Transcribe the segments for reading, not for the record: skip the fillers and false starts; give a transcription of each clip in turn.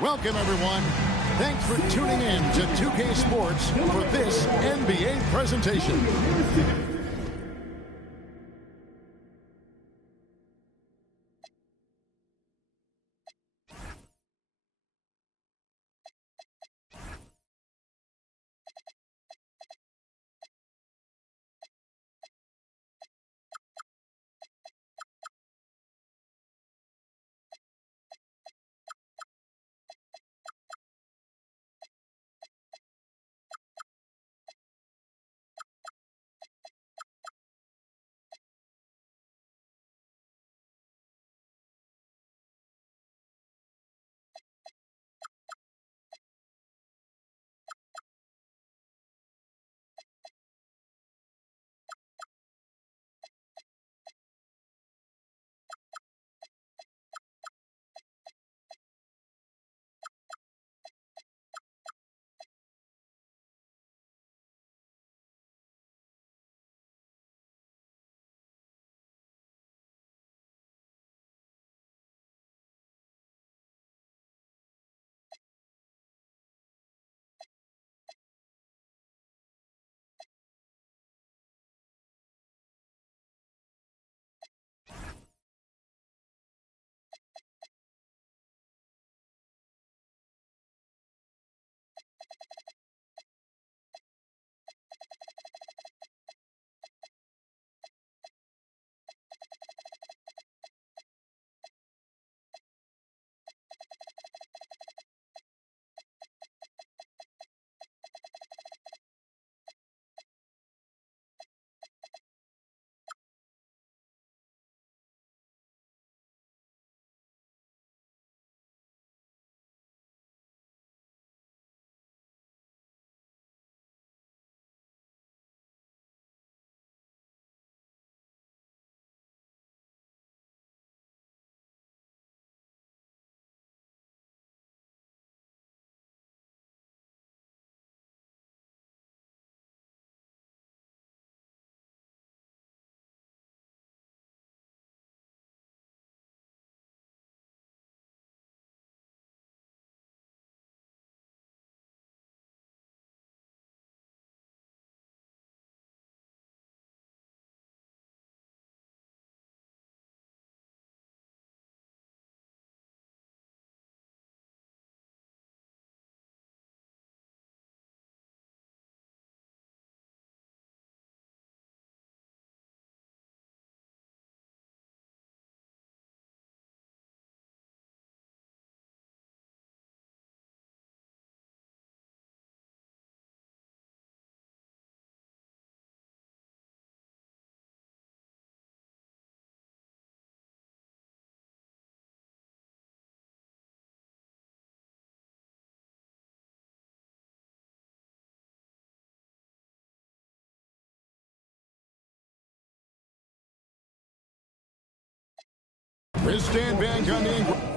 Welcome, everyone. Thanks for tuning in to 2K Sports for this NBA presentation. Wristband bank on the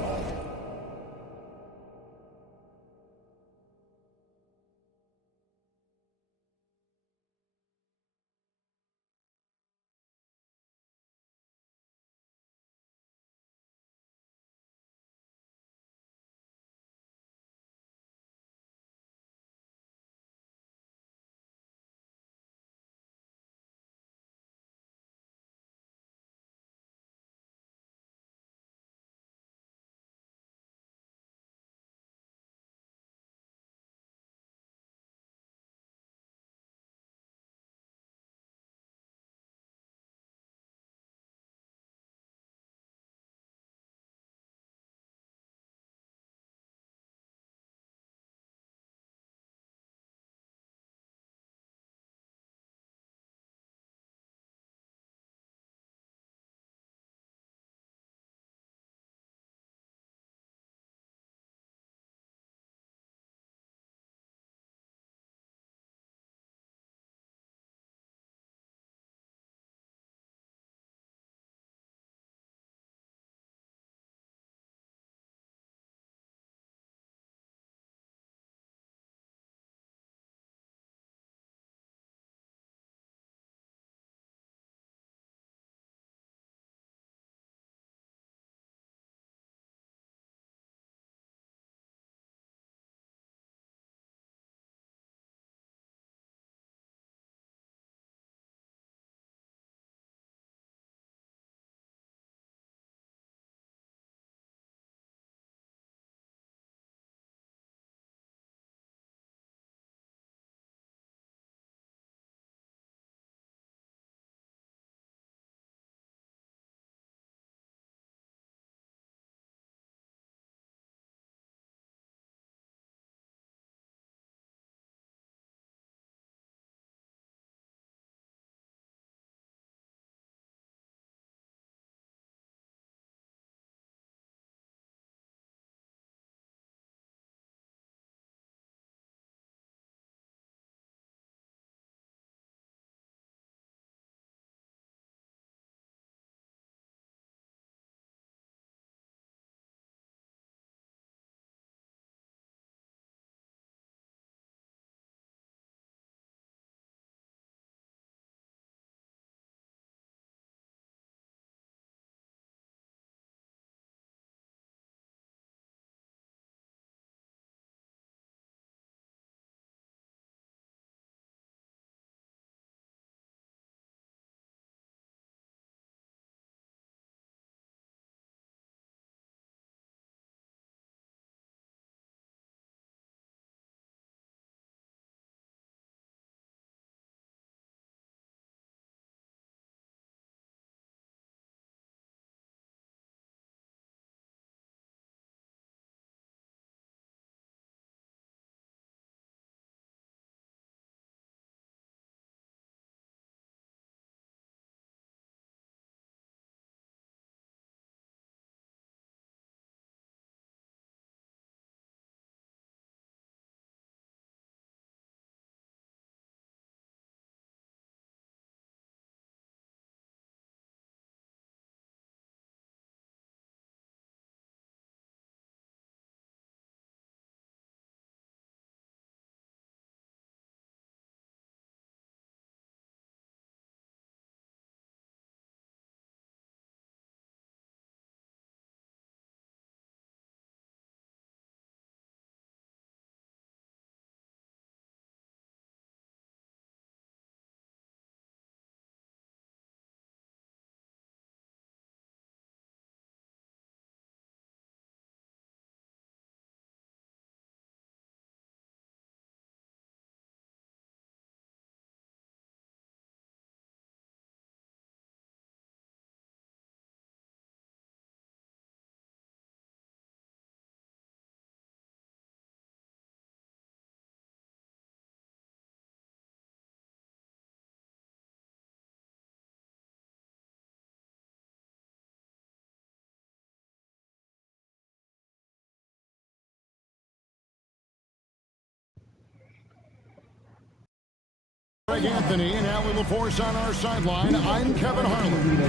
Greg Anthony and Allie LaForce on our sideline. I'm Kevin Harlan.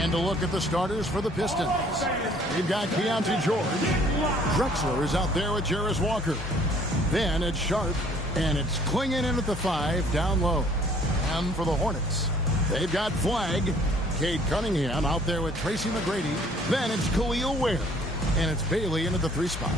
And a look at the starters for the Pistons. We've got Keontae George. Drexler is out there with Jarris Walker. Then it's Sharpe, and it's Clingan in at the 5, down low. And for the Hornets, they've got Flagg. Cade Cunningham out there with Tracy McGrady. Then it's Khalil Ware, and it's Bailey in at the 3 spot.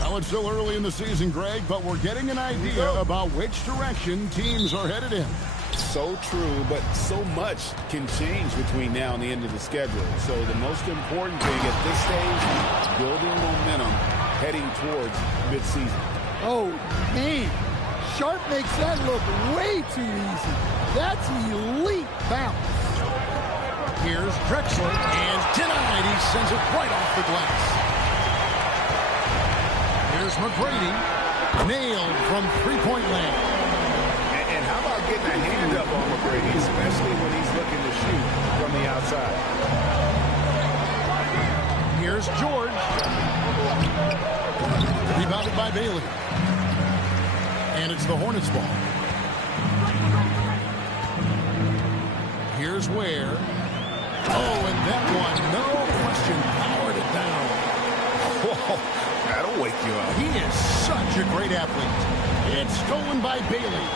Now, it's still early in the season, Greg, but we're getting an idea about which direction teams are headed in. So true, but so much can change between now and the end of the schedule. So the most important thing at this stage, building momentum heading towards midseason. Oh, man. Sharpe makes that look way too easy. That's elite bounce. Here's Drexler, and denied. He sends it right off the glass. Here's McGrady, nailed from three-point land. And how about getting a hand up on McGrady, especially when he's looking to shoot from the outside. Here's George. Rebounded by Bailey. And it's the Hornets' ball. Here's Ware. Oh, and that one, no question, powered it down. Whoa, that'll wake you up. He is such a great athlete. It's stolen by Bailey.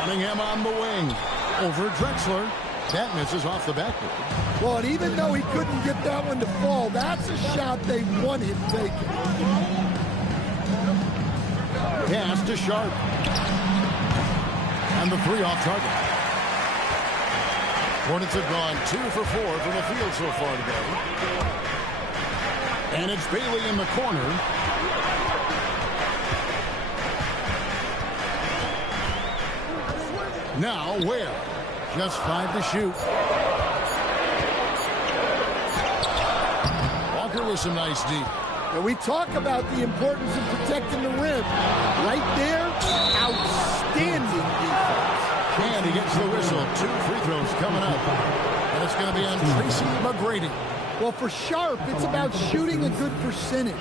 Cunningham on the wing. Over Drexler. That misses off the backboard. Well, and even though he couldn't get that one to fall, that's a shot they want him taking. Pass to Sharpe. And the 3 off target. Hornets have gone 2 for 4 from the field so far today. And it's Bailey in the corner. Now Ware. Just 5 to shoot. Walker with some nice D. And we talk about the importance of protecting the rim. Right there, outstanding defense. And he gets the whistle. 2 free throws coming up. And it's going to be on Tracy McGrady. Well, for Sharpe, it's about shooting a good percentage.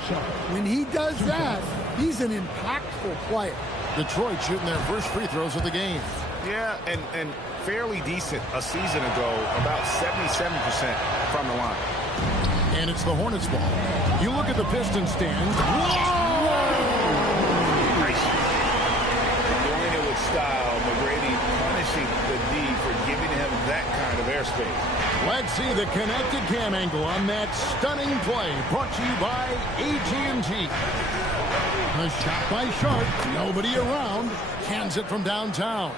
When he does that, he's an impactful player. Detroit shooting their first free throws of the game. Yeah, and fairly decent a season ago, about 77% from the line. And it's the Hornets' ball. You look at the Pistons stand. Whoa! Nice. Doing it with style. McGrady punishing the D for giving him that kind of airspace. Let's see the connected cam angle on that stunning play. Brought to you by AT&T. A shot by Sharpe. Nobody around. Cans it from downtown.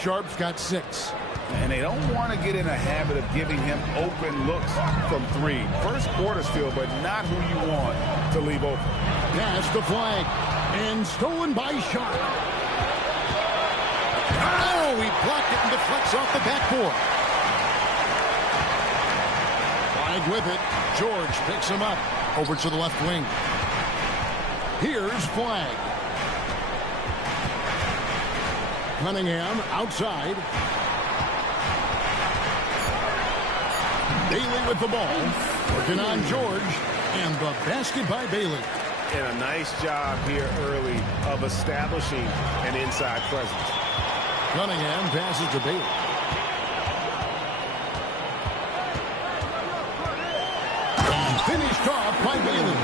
Sharpe's got 6. And they don't want to get in a habit of giving him open looks from 3. First quarter still, but not who you want to leave open. Pass the flag. And stolen by Sharpe. Oh, he blocked it and deflects off the backboard. Clyde with it. George picks him up. Over to the left wing. Here's Flagg. Cunningham outside. Bailey with the ball. Working on George. And the basket by Bailey. And a nice job here early of establishing an inside presence. Cunningham passes to Bailey. And finished off by Bailey.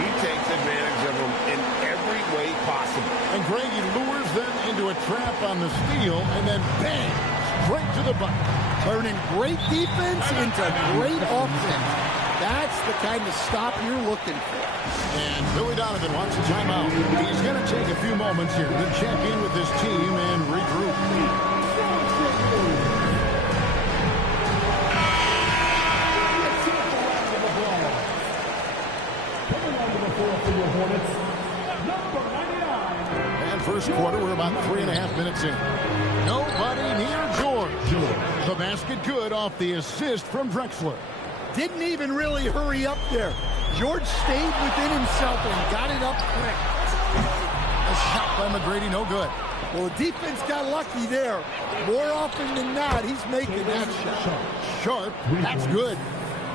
He takes advantage of them in every way possible. And Greg, he lures them into a trap on the steal, and then bang, straight to the bucket. Turning great defense into great offense. That's the kind of stop you're looking for. And Billy Donovan wants a timeout. He's going to take a few moments here to check in with his team and regroup. And first quarter, we're about 3.5 minutes in. Nobody near George. The basket good off the assist from Drexler. Didn't even really hurry up there. George stayed within himself and got it up quick. A shot by McGrady, no good. Well, the defense got lucky there. More often than not, he's making that shot. Sharpe, that's good.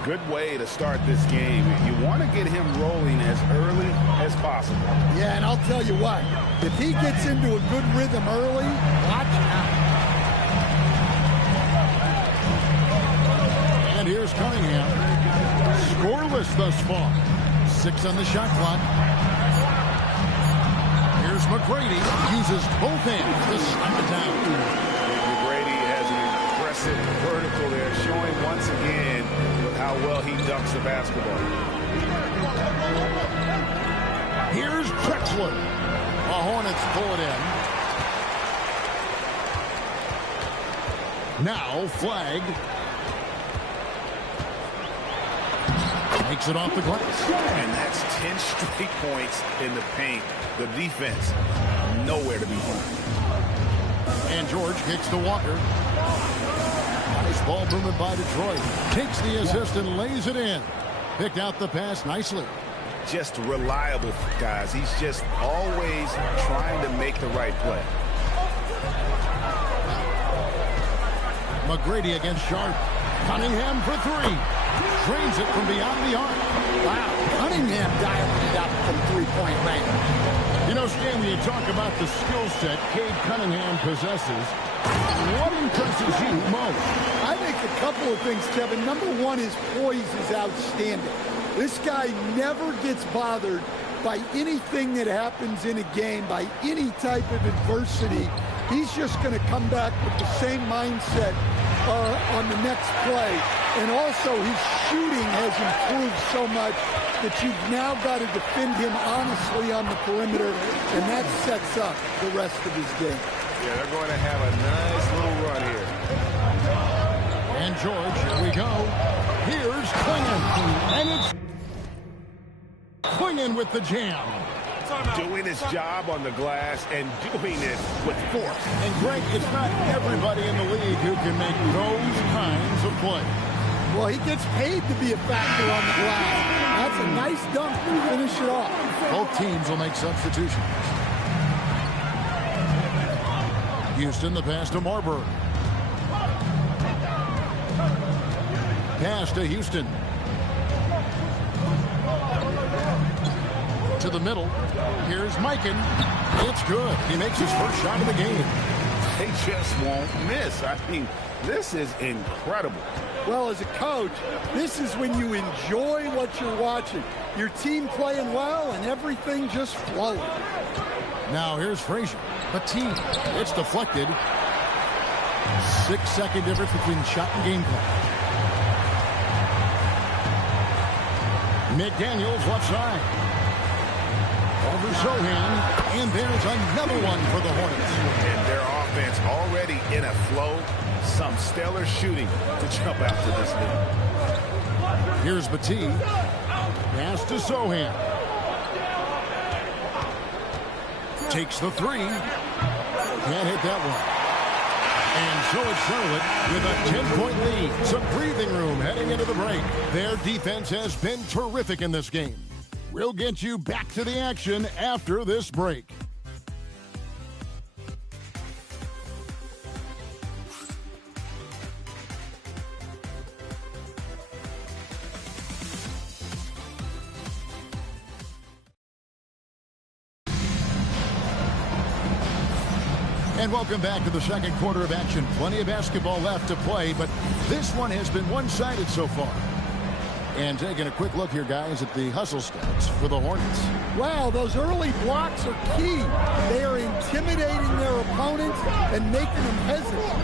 Good way to start this game. You want to get him rolling as early as possible. Yeah, and I'll tell you what, if he gets into a good rhythm early, watch out. And here's Cunningham. Scoreless thus far. 6 on the shot clock. Here's McGrady. Uses both hands to slam it down. McGrady has an impressive vertical there, showing once again how well he dunks the basketball. Here's Drexler. The Hornets pull it in. Now Flag. Makes it off the glass. And that's 10 straight points in the paint. The defense, nowhere to be found. And George kicks to Walker. Nice ball movement by Detroit. Takes the assist and lays it in. Picked out the pass nicely. Just reliable, guys. He's just always trying to make the right play. McGrady against Sharpe. Cunningham for 3. Drains it from beyond the arc. Wow, Cunningham dialing it up from three-point range. You know, Stan, when you talk about the skill set Cade Cunningham possesses, what impresses you most? I think a couple of things, Kevin. Number one, his poise is outstanding. This guy never gets bothered by anything that happens in a game, by any type of adversity. He's just going to come back with the same mindset on the next play. And also, his shooting has improved so much that you've now got to defend him honestly on the perimeter, and that sets up the rest of his game. Yeah, they're going to have a nice little run here. And George, here we go. Here's Clingan. And it's Clingan with the jam. Doing his job on the glass and doing it with force. And Greg, it's not everybody in the league who can make those kinds of plays. Well, he gets paid to be a factor on the glass. That's a nice dunk to finish it off. Both teams will make substitutions. Houston, the pass to Marbury. Pass to Houston. To the middle. Here's Mikan. It's good. He makes his first shot of the game. They just won't miss. I mean, this is incredible. Well, as a coach, this is when you enjoy what you're watching. Your team playing well and everything just flowing. Now here's Frazier. Petit. It's deflected. 6-second difference between shot and game clock. McDaniels left side. Over Sohan. And there's another one for the Hornets. And their offense already in a flow. Some stellar shooting to jump out to this lead. Here's Petit. Pass to Sohan. Takes the 3. Can't hit that one. And so it's Charlotte with a 10-point lead. Some breathing room heading into the break. Their defense has been terrific in this game. We'll get you back to the action after this break. And welcome back to the second quarter of action. Plenty of basketball left to play, but this one has been one-sided so far. And taking a quick look here, guys, at the hustle stats for the Hornets. Wow, those early blocks are key. They are intimidating their opponents and making them hesitant.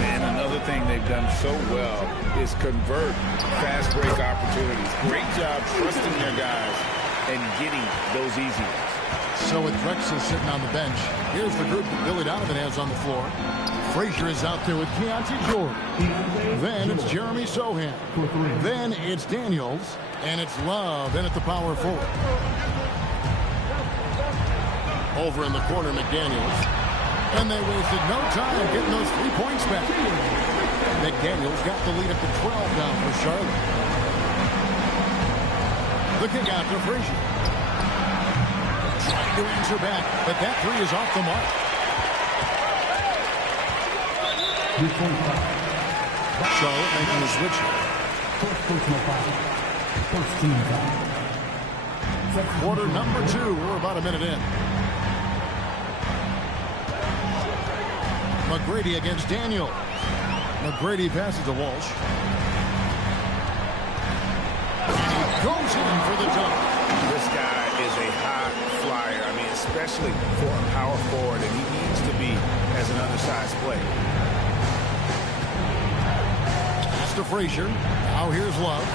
And another thing they've done so well is convert fast break opportunities. Great job trusting their guys and getting those easy ones. So with Drexler sitting on the bench, here's the group that Billy Donovan has on the floor. Frazier is out there with Keontae George. Then it's Jeremy Sohan. Then it's Daniels. And it's Love in at the power forward. Over in the corner, McDaniels. And they wasted no time getting those 3 points back. McDaniels got the lead up to 12 now for Charlotte. The kick out to Frazier. Trying to answer back, but that 3 is off the mark. Charlotte making the switch. Quarter number 2. We're about a minute in. McGrady against Daniel. McGrady passes to Walsh. He goes in for the dunk. This guy is a high flyer. I mean, especially for a power forward, and he needs to be as an undersized player. Pass to Frazier. Now here's Love.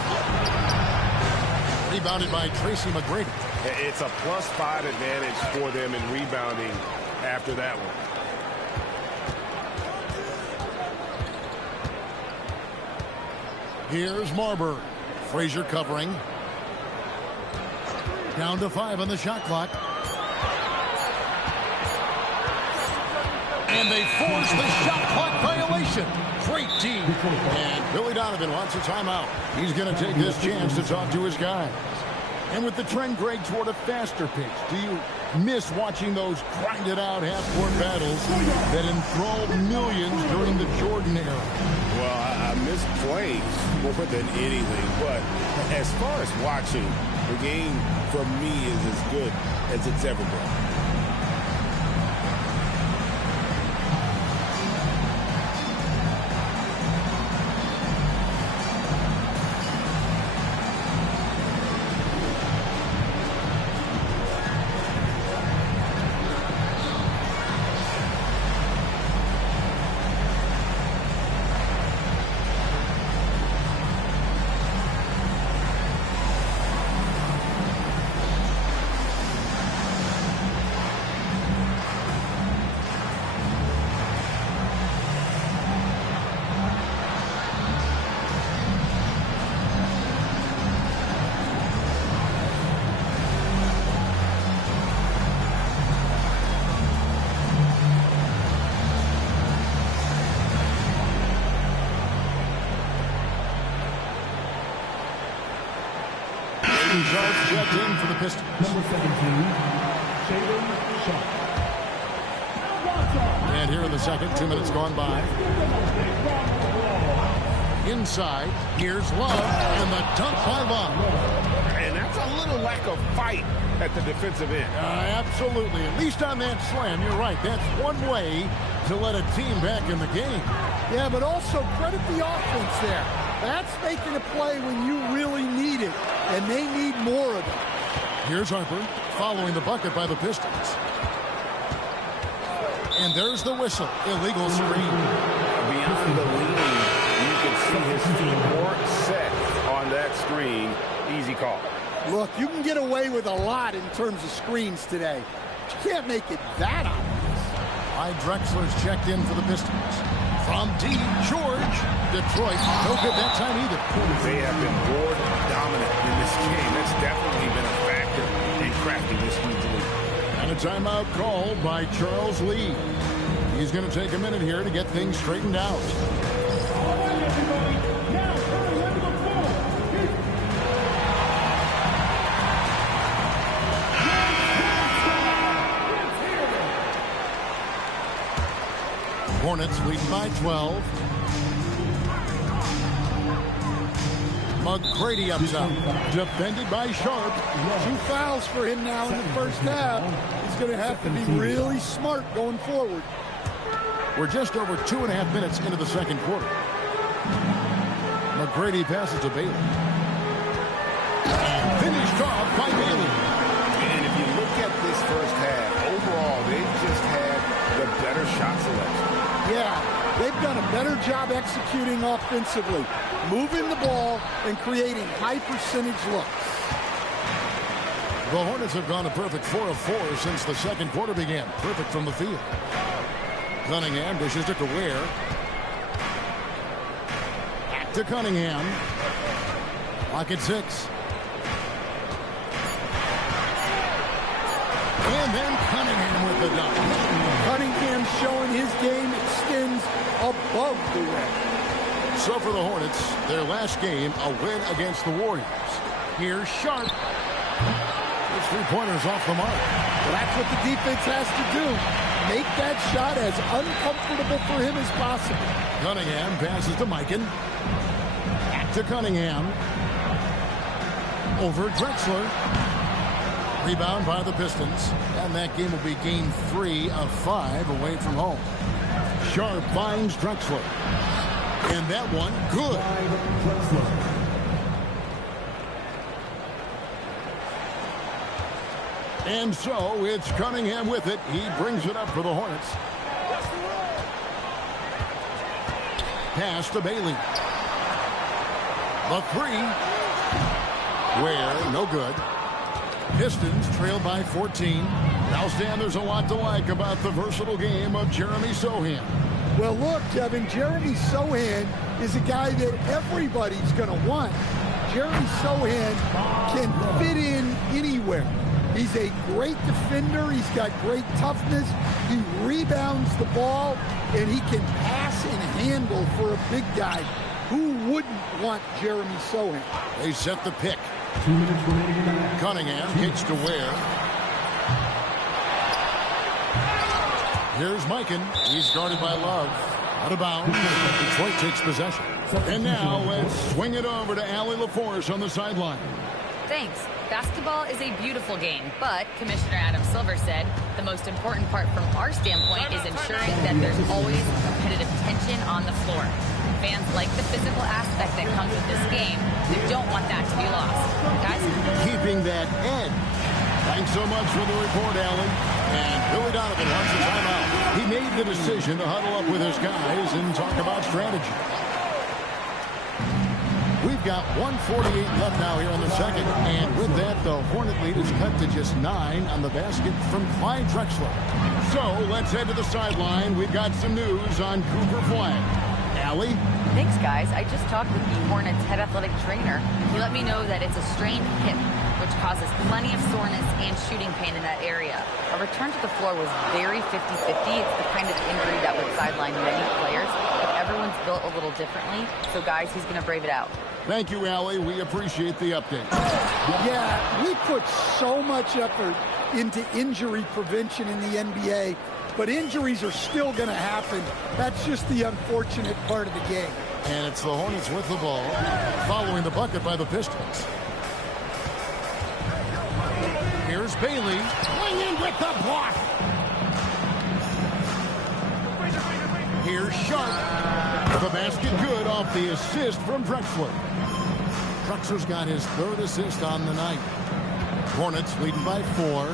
Rebounded by Tracy McGrady. It's a +5 advantage for them in rebounding after that one. Here's Marbury. Frazier covering. Down to 5 on the shot clock. And they force the shot clock violation. Great team. And Billy Donovan wants a timeout. He's going to take this chance to talk to his guys. And with the trend, Greg, toward a faster pace, do you miss watching those grinded-out half-court battles that enthralled millions during the Jordan era? Well, I miss playing more than anything, but as far as watching, the game for me is as good as it's ever been. Sharpe checked in for the Pistons. Number 17, Sharpe. And here in the second, 2 minutes gone by. Inside, here's Love, and the dunk by Love. And that's a little lack of fight at the defensive end. Absolutely. At least on that slam, you're right. That's one way to let a team back in the game. Yeah, but also credit the offense there. That's making a play when you really need it, and they need more of it. Here's Harper following the bucket by the Pistons. And there's the whistle. Illegal screen. Beyond the leaning, you can see his feet weren't set on that screen. Easy call. Look, you can get away with a lot in terms of screens today. But you can't make it that obvious. Clyde Drexler's checked in for the Pistons. From deep, George. Detroit, no good that time either. They have been board dominant in this game. That's definitely been a factor in cracking this huge lead. And a timeout called by Charles Lee. He's going to take a minute here to get things straightened out. Hornets lead by 12. McGrady up top, defended by Sharpe. 2 fouls for him now in the first half. He's going to have to be really smart going forward. We're just over 2.5 minutes into the second quarter. McGrady passes to Bailey. And finished off by Bailey. And if you look at this first half, overall, they've just had the better shot selection. Yeah, they've done a better job executing offensively, moving the ball and creating high percentage looks. The Hornets have gone a perfect 4 of 4 since the second quarter began. Perfect from the field. Cunningham dishes it to Ware. Back to Cunningham. Clock at 6. And then Cunningham with the dunk. Cunningham showing his game extends above the rim. So for the Hornets, their last game, a win against the Warriors. Here's Sharpe. His 3-pointers off the mark. Well, that's what the defense has to do. Make that shot as uncomfortable for him as possible. Cunningham passes to Mikan. Back to to Cunningham. Over Drexler. Rebound by the Pistons. And that game will be game 3 of 5 away from home. Sharpe finds Drexler. And that one, good. And so it's Cunningham with it. He brings it up for the Hornets. Pass to Bailey. The three. Ware, no good. Pistons trail by 14. Now, Stan, there's a lot to like about the versatile game of Jeremy Sochan. Well, look, Kevin, Jeremy Sochan is a guy that everybody's going to want. Jeremy Sochan can fit in anywhere. He's a great defender. He's got great toughness. He rebounds the ball, and he can pass and handle for a big guy. Who wouldn't want Jeremy Sochan? They set the pick. Cunningham kicks to Ware. Here's Mikan. He's guarded by Love. Out of bounds. Detroit takes possession. And now let's swing it over to Allie LaForce on the sideline. Thanks. Basketball is a beautiful game, but Commissioner Adam Silver said the most important part from our standpoint is ensuring that there's always competitive tension on the floor. Fans like the physical aspect that comes with this game. They don't want that to be lost. Guys? Keeping that edge. Thanks so much for the report, Allie. And Billy Donovan wants a timeout. He made the decision to huddle up with his guys and talk about strategy. We've got 1:48 left now here in the second. And with that, the Hornet lead is cut to just 9 on the basket from Clyde Drexler. So let's head to the sideline. We've got some news on Cooper Flag. Allie? Thanks, guys. I just talked with the Hornets head athletic trainer. He let me know that it's a strained hip, which causes plenty of soreness and shooting pain in that area. A return to the floor was very 50-50. It's the kind of injury that would sideline many players, but everyone's built a little differently. So, guys, he's going to brave it out. Thank you, Allie. We appreciate the update. Yeah, we put so much effort into injury prevention in the NBA, but injuries are still going to happen. That's just the unfortunate part of the game. And it's the Hornets with the ball, following the bucket by the Pistons. Here's Bailey. Clingan with the block. Here's Sharpe. The basket good off the assist from Drexler. Drexler's got his 3rd assist on the night. Hornets leading by 4.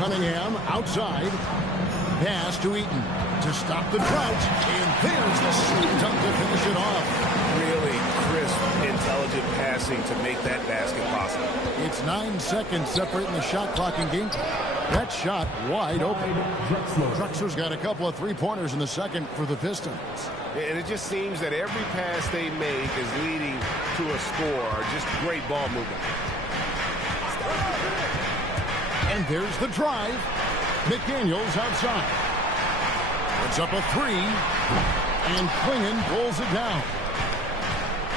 Cunningham outside. Pass to Eaton to stop the drought. And there's the slam dunk to finish it off. Really crisp, intelligent passing to make that basket possible. It's 9 seconds separating the shot clock and game. That shot wide open. Drexler's got a couple of three-pointers in the second for the Pistons. And it just seems that every pass they make is leading to a score. Just great ball movement. And there's the drive. McDaniels outside. Puts up a 3. And Clingan pulls it down.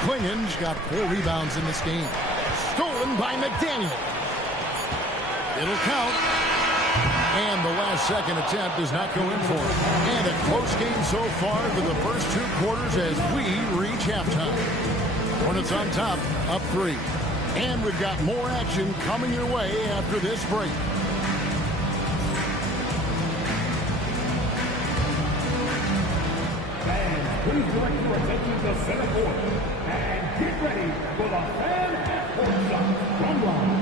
Clingan's got 4 rebounds in this game. Stolen by McDaniel. It'll count. And the last second attempt does not go in for it. And a close game so far for the first 2 quarters as we reach halftime. Hornets on top, up 3. And we've got more action coming your way after this break. Fans, please direct your attention to center court. And get ready for the fan at court shot. Run line.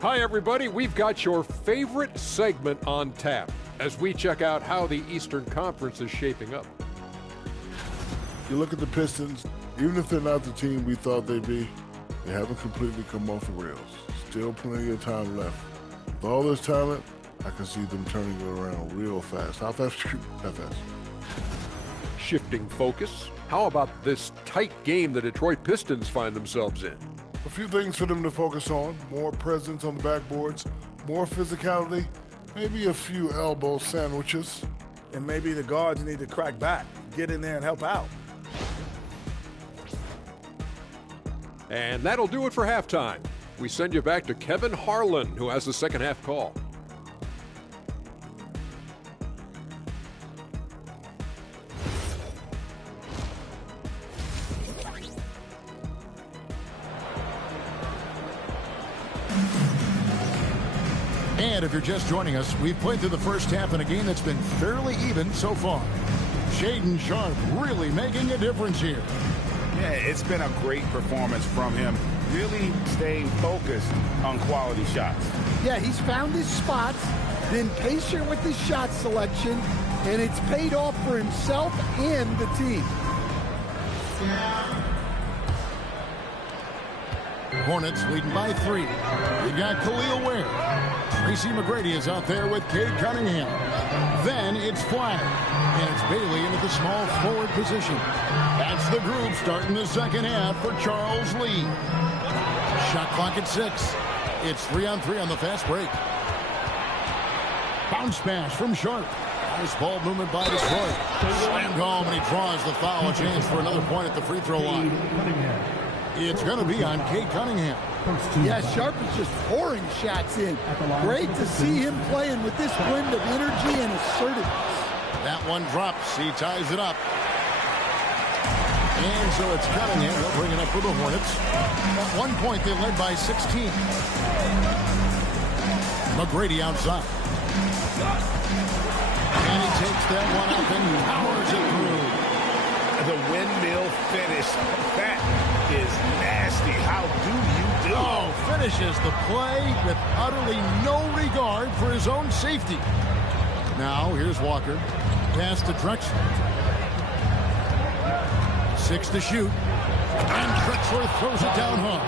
Hi, everybody. We've got your favorite segment on tap as we check out how the Eastern Conference is shaping up. You look at the Pistons, even if they're not the team we thought they'd be, they haven't completely come off the rails. Still plenty of time left. With all this talent, I can see them turning it around real fast. How fast? How fast? Shifting focus. How about this tight game the Detroit Pistons find themselves in? A few things for them to focus on. More presence on the backboards, more physicality, maybe a few elbow sandwiches. And maybe the guards need to crack back, get in there and help out. And that'll do it for halftime. We send you back to Kevin Harlan, who has the second half call. And if you're just joining us, we've played through the first half in a game that's been fairly even so far. Sharpe really making a difference here. Yeah, it's been a great performance from him. Really staying focused on quality shots. Yeah, he's found his spots, been patient with his shot selection, and it's paid off for himself and the team. Hornets leading by 3. We've got Ware. Tracy McGrady is out there with Cade Cunningham. Then it's Flag, and it's Bailey into the small forward position. That's the group starting the second half for Charles Lee. Shot clock at 6. It's 3-on-3 on the fast break. Bounce pass from Sharpe. Nice ball movement by Detroit. Slammed home, and he draws the foul. A chance for another point at the free throw line. It's going to be on Cade Cunningham. Yeah, Sharpe is just pouring shots in. Great to see him playing with this blend of energy and assertiveness. That one drops. He ties it up. And so it's Cunningham. They'll bring it up for the Hornets. At one point, they led by 16. McGrady outside. And he takes that one up and powers it through. The windmill finish. That is nasty. How do you do? Oh, finishes the play with utterly no regard for his own safety. Now, here's Walker. Pass to Drexler. 6 to shoot. And Drexler throws it down hard.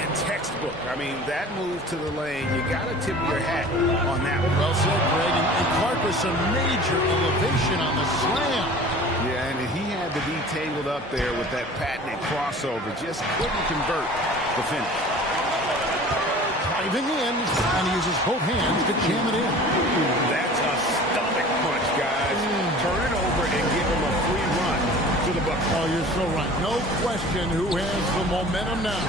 And textbook. I mean, that move to the lane, you got to tip your hat on that one. Well said, Greg. And Clark with some major elevation on the slam. Yeah, and he had to be tangled up there with that patented crossover. Just couldn't convert the finish. Diving in, and he uses both hands to jam it in. That's a stomach punch, guys. Turn it over and give him a free run to the bucket. Oh, you're so right. No question who has the momentum now.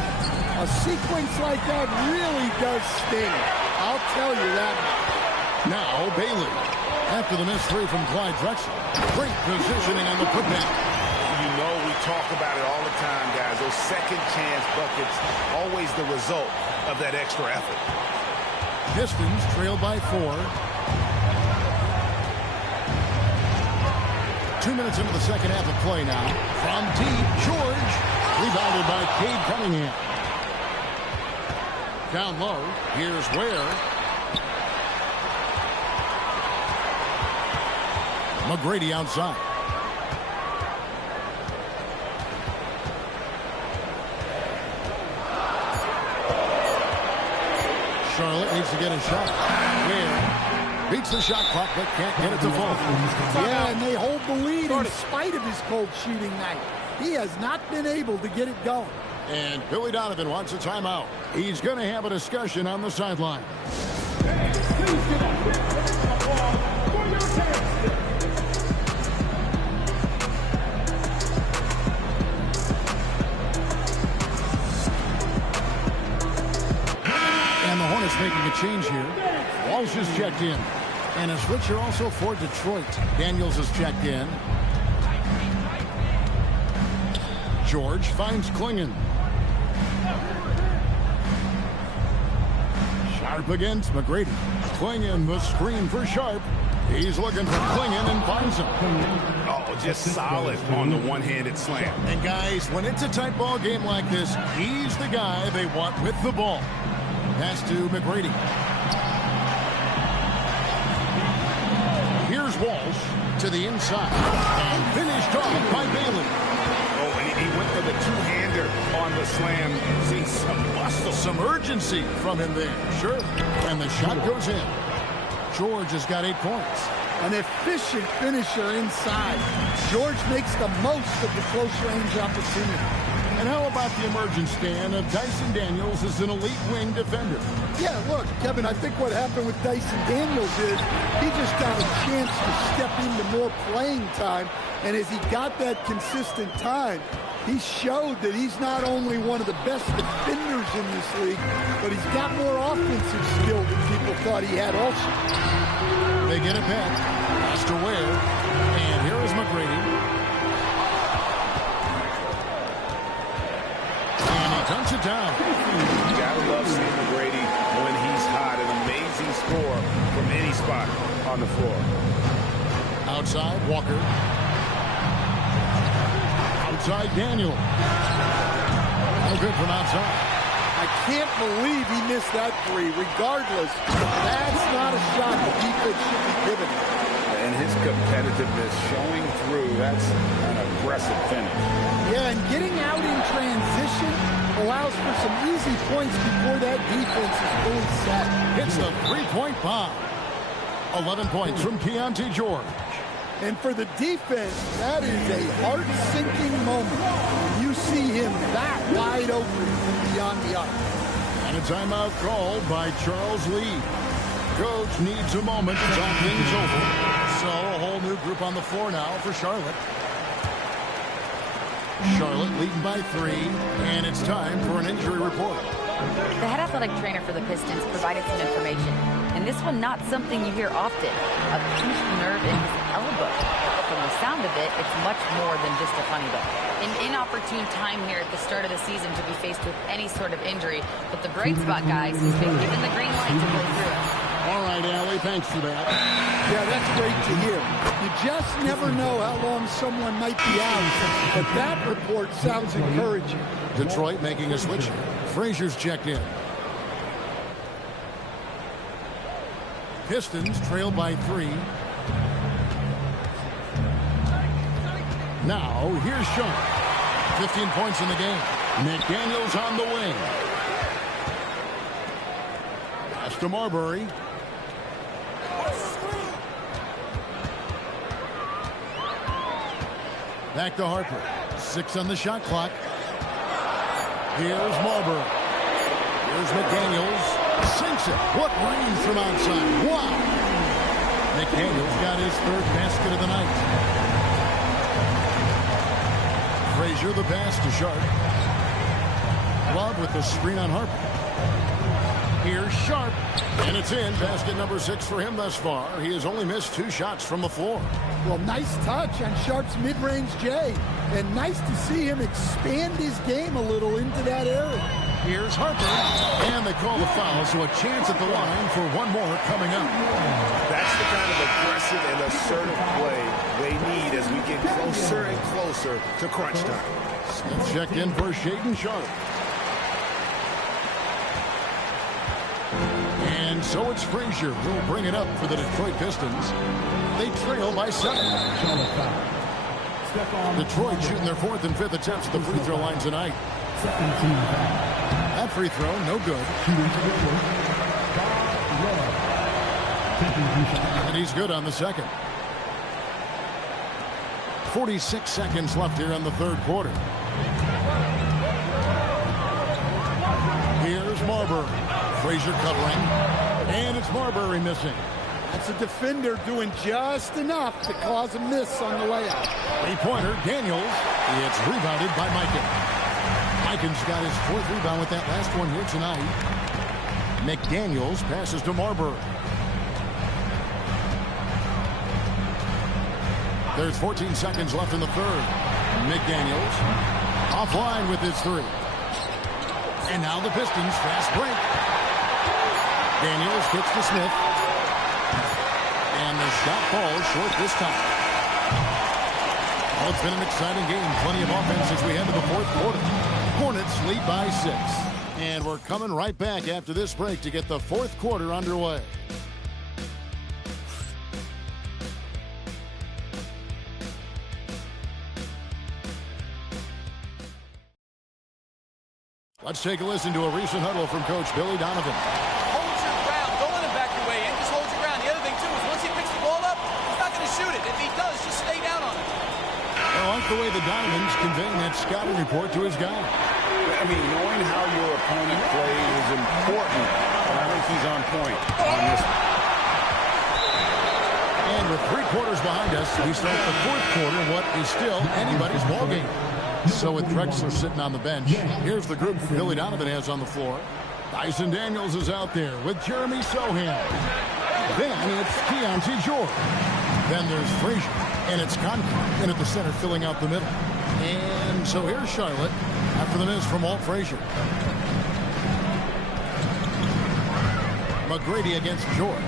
A sequence like that really does sting. I'll tell you that. Now, Bailey. After the missed 3 from Clyde Drexler. Great positioning on the putback. You know we talk about it all the time, guys. Those second chance buckets, always the result of that extra effort. Pistons trailed by 4. 2 minutes into the second half of play now. From deep, George. Rebounded by Cade Cunningham. Down low, here's Ware. McGrady outside. Charlotte needs to get a shot. Ware beats the shot clock, but can't get it to fall. Yeah, and they hold the lead in spite of his cold shooting night. He has not been able to get it going. And Billy Donovan wants a timeout. He's going to have a discussion on the sideline. And the Hornets making a change here. Walsh is checked in. And a switcher also for Detroit. Daniels is checked in. George finds Clingan. Sharpe against McGrady. Clingan the screen for Sharpe. He's looking for Clingan and finds him. Oh, just solid on the one-handed slam. And guys, when it's a tight ball game like this, he's the guy they want with the ball. Pass to McGrady. Here's Walsh to the inside. And finished off by Bailey. Oh, and he went for the two-hander on the slam. See some muscle. Some urgency from him there. Sure. And the shot goes in. George has got 8 points. An efficient finisher inside. George makes the most of the close-range opportunity. And how about the emergence, Stan, of Dyson Daniels as an elite wing defender? Yeah, look, Kevin, I think what happened with Dyson Daniels is he just got a chance to step into more playing time, and as he got that consistent time, he showed that he's not only one of the best defenders in this league, but he's got more offensive skill than people thought he had also. They get it back. Pass to Ware. And here is McGrady. And he dunks it down. Gotta love seeing McGrady when he's hot. An amazing score from any spot on the floor. Outside, Walker. Outside, Daniel. No good from outside. I can't believe he missed that three. Regardless, that's not a shot the defense should be given. And his competitiveness showing through. That's an aggressive finish. Yeah, and getting out in transition allows for some easy points before that defense is fully set. Hits a three-point bomb. 11 points from Keontae George. And for the defense, that is a heart-sinking moment. You see him that wide open from beyond the arc. And a timeout called by Charles Lee. Coach needs a moment to talk things over. So a whole new group on the floor now for Charlotte. Charlotte leading by 3, and it's time for an injury report. The head athletic trainer for the Pistons provided some information, and this one not something you hear often. A pinched nerve in his elbow. From the sound of it, it's much more than just a funny bone. An inopportune time here at the start of the season to be faced with any sort of injury, but the bright spot, guys, has been given the green light to play through it. All right, Allie, thanks for that. Yeah, that's great to hear. You just never know how long someone might be out, but that report sounds encouraging. Detroit making a switch. Frazier's checked in. Pistons trail by 3. Now, here's Sharpe. 15 points in the game. McDaniels on the wing. Pass to Marbury. Back to Harper. 6 on the shot clock. Here's Marbury. Here's McDaniels. Sinks it. What range from outside. Wow. McDaniels got his 3rd basket of the night. Frazier the pass to Sharpe. Love with the screen on Harper. Here's Sharpe. And it's in. Basket number 6 for him thus far. He has only missed 2 shots from the floor. Well, nice touch on Sharpe's mid-range J. And nice to see him expand his game a little into that area. Here's Harper. And they call the foul, so a chance at the line for one more coming up. That's the kind of aggressive and assertive play they need as we get closer and closer to crunch time. Smith checked in for Shaedon Sharpe. And so it's Frazier who will bring it up for the Detroit Pistons. They trail by 7. Detroit shooting their 4th and 5th attempts at the free throw line tonight. That free throw, no good. And he's good on the 2nd. 46 seconds left here in the 3rd quarter. Here's Marbury. Frazier covering. And it's Marbury missing. That's a defender doing just enough to cause a miss on the layup. 3-pointer, Daniels. It's rebounded by Mikan. Mikan's got his 4th rebound with that last one here tonight. McDaniels passes to Marbury. There's 14 seconds left in the 3rd. McDaniels offline with his 3. And now the Pistons fast break. Daniels gets to Smith. And the shot falls short this time. Well, it's been an exciting game. Plenty of offense as we head to the 4th quarter. Hornets lead by 6. And we're coming right back after this break to get the 4th quarter underway. Let's take a listen to a recent huddle from Coach Billy Donovan. Hold your ground. Don't let him back your way in. Just hold your ground. The other thing, too, is once he picks the ball up, he's like the way the Donovan's conveying that scouting report to his guy. I mean, knowing how your opponent plays is important, and I think he's on point on this. And with 3 quarters behind us, we start the 4th quarter, what is still anybody's ball game. So with Drexler sitting on the bench, here's the group Billy Donovan has on the floor. Dyson Daniels is out there with Jeremy Sohan. Then it's Keontae George. Then there's Frazier, and it's Clingan in at the center filling out the middle. And so here's Charlotte after the miss from Walt Frazier. McGrady against George.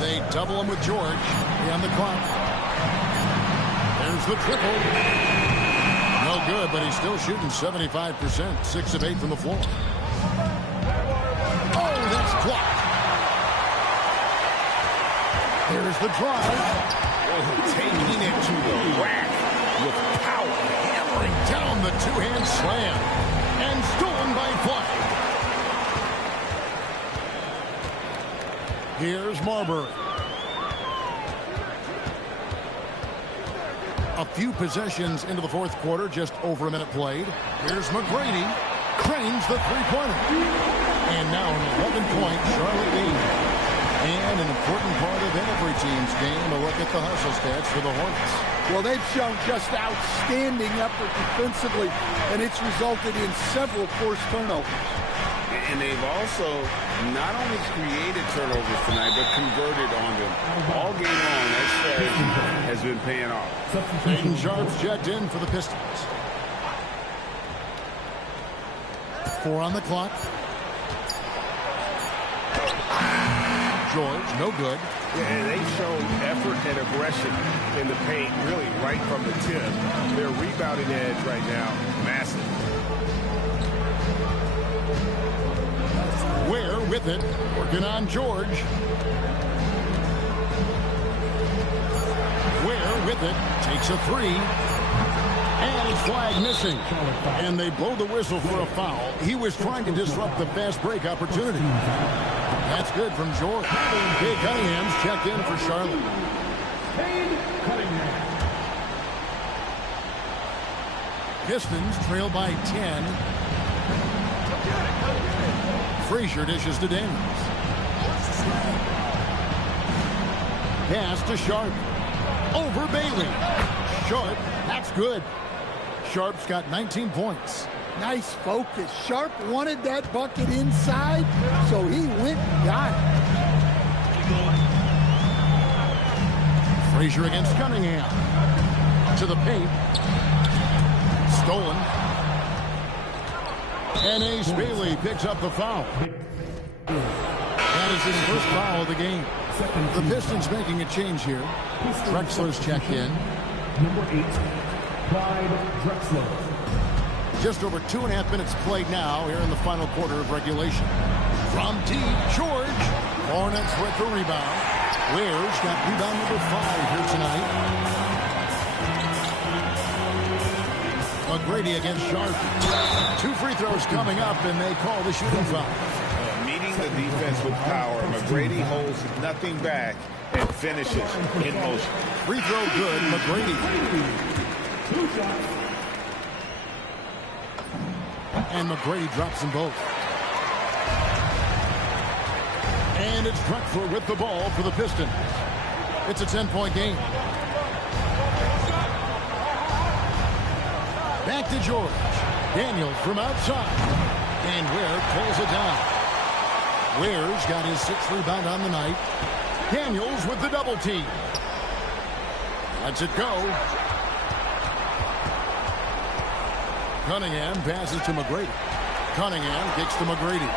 They double him with George. On the clock. There's the triple. No good, but he's still shooting 75%. 6 of 8 from the floor. Oh, that's blocked. There's the drive. Taking it to the rack with power. Hammering down the 2-hand slam. And stolen by Clyde. Here's Marbury. A few possessions into the 4th quarter, just over a minute played. Here's McGrady. Cranes the 3-pointer. And now an 11-point Charlotte lead. And an important part of every team's game, a look at the hustle stats for the Hornets. Well, they've shown just outstanding effort defensively, and it's resulted in several forced turnovers. And they've also not only created turnovers tonight, but converted on them. All game long, that strategy has been paying off. Shaedon Sharpe's checked in for the Pistons. 4 on the clock. George, no good. Yeah, they showed effort and aggression in the paint, really right from the tip. Their rebounding edge right now, massive. Ware with it, working on George. Ware with it, takes a 3. And his flag missing. And they blow the whistle for a foul. He was trying to disrupt the fast break opportunity. That's good from George. Cade Cunningham's checked in for Charlotte. Pistons trail by 10. Frazier dishes to Daniels. Pass to Sharpe. Over Bailey. Sharpe, that's good. Sharpe's got 19 points. Nice focus. Sharpe wanted that bucket inside, so he went and got it. Frazier against Cunningham. To the paint. Stolen. And Ace Bailey picks up the foul. That is his first foul of the game. The Pistons making a change here. Drexler's checked in. Number 8, Clyde Drexler. Just over 2.5 minutes played now here in the final quarter of regulation. From deep, George. Hornets with the rebound. Ware's got rebound number 5 here tonight. McGrady against Sharpe. 2 free throws coming up, and they call the shooting foul. Meeting the defense with power, McGrady holds nothing back and finishes in motion. Free throw good, McGrady. 2 shots. And McGrady drops them both. And it's Drexler with the ball for the Pistons. It's a 10-point game. Back to George. Daniels from outside. And Ware pulls it down. Ware's got his 6th rebound on the night. Daniels with the double team. Lets it go. Cunningham passes to McGrady. Cunningham kicks to McGrady.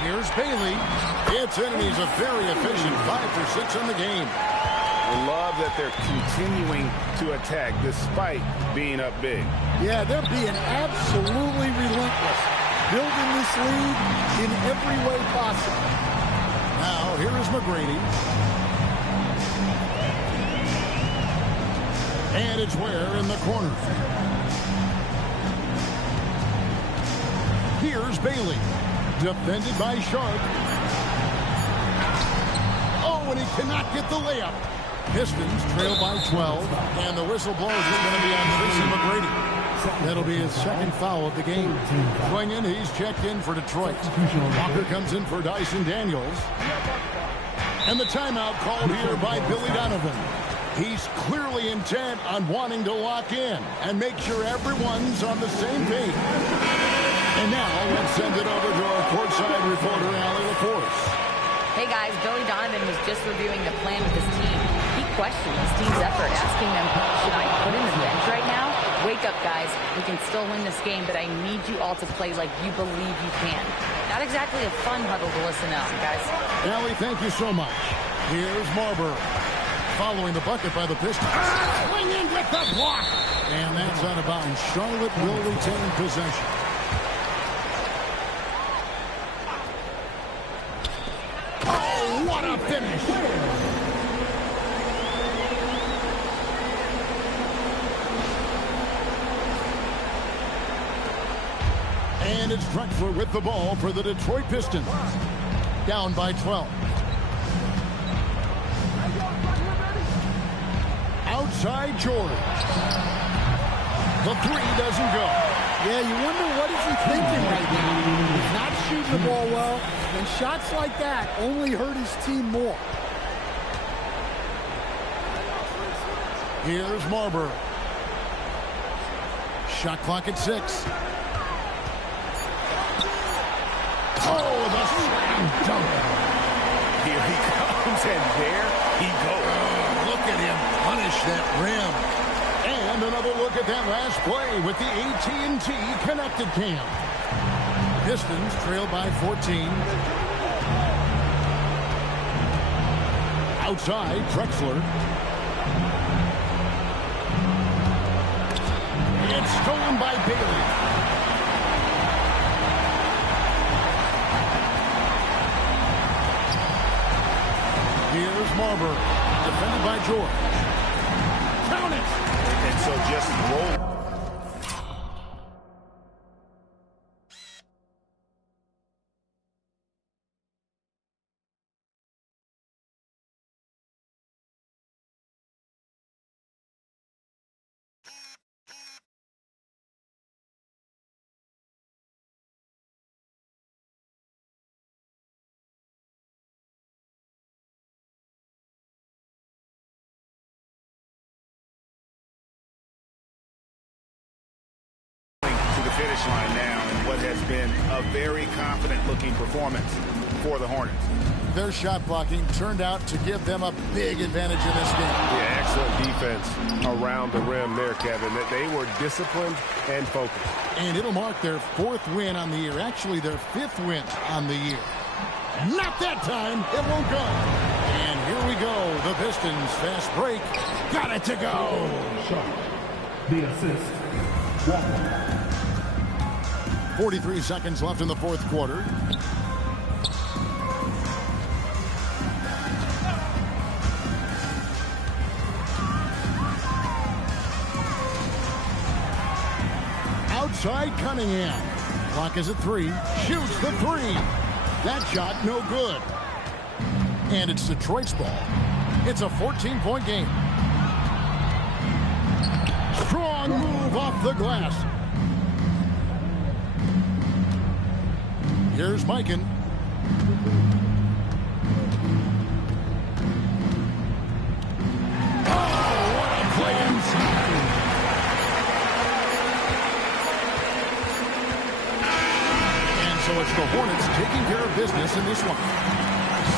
Here's Bailey. It's in, and he's a very efficient 5 for 6 in the game. I love that they're continuing to attack despite being up big. Yeah, they're being absolutely relentless. Building this lead in every way possible. Now, here is McGrady. And it's Ware in the corner. Here's Bailey. Defended by Sharpe. Oh, and he cannot get the layup. Pistons trail by 12, and the whistle blows is going to be on Tracy McGrady. That'll be his second foul of the game. Clingan, he's checked in for Detroit. Walker comes in for Dyson Daniels. And the timeout called here by Billy Donovan. He's clearly intent on wanting to lock in and make sure everyone's on the same page. And now let's send it over to our courtside reporter, Allie LaForce. Hey guys, Billy Donovan was just reviewing the plan with his team. He questioned his team's effort, asking them, should I put in the bench right now? Wake up, guys. We can still win this game, but I need you all to play like you believe you can. Not exactly a fun huddle to listen out, guys. Allie, thank you so much. Here's Marbury. Following the bucket by the Pistons. Swing in with the block. And that's out of bounds. Charlotte will retain possession. Oh, what a finish. And it's Drexler with the ball for the Detroit Pistons. Down by 12. Outside George. The three doesn't go. Yeah, you wonder what is he thinking right now. He's not shooting the ball well, and shots like that only hurt his team more. Here's Marbury. Shot clock at 6. Oh, the slam dunk. Here he comes, and there he goes. Look at him punish that rim. And another look at that last play with the AT&T connected cam. Pistons trail by 14. Outside, Drexler. It's stolen by Bailey. Here's Marbury, defended by George. Count it! And so just roll. Finish line now in what has been a very confident-looking performance for the Hornets. Their shot blocking turned out to give them a big advantage in this game. Yeah, excellent defense around the rim there, Kevin. That they were disciplined and focused. And it'll mark their 4th win on the year. Actually, their 5th win on the year. Not that time. It won't go. And here we go. The Pistons fast break. Got it to go. Sharpe. The assist. Walker. 43 seconds left in the 4th quarter. Outside Cunningham. Clock is at 3. Shoots the 3. That shot no good. And it's Detroit's ball. It's a 14-point game. Strong move off the glass. Here's Mikan. Oh, what a play inside. And so it's the Hornets taking care of business in this one.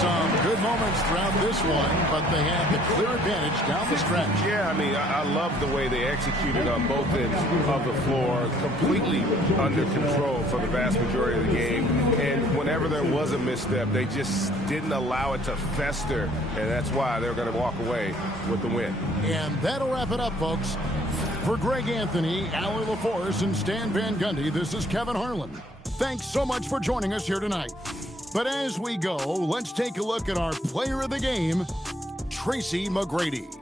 Some good moments throughout this one, but they had the clear advantage down the stretch. Yeah, I mean, I love the way they executed on both ends of the floor, completely under control for the vast majority of the game. And whenever there was a misstep, they just didn't allow it to fester, and that's why they're going to walk away with the win. And that'll wrap it up, folks. For Greg Anthony, Allie LaForce, and Stan Van Gundy, this is Kevin Harlan. Thanks so much for joining us here tonight. But as we go, let's take a look at our player of the game, Tracy McGrady.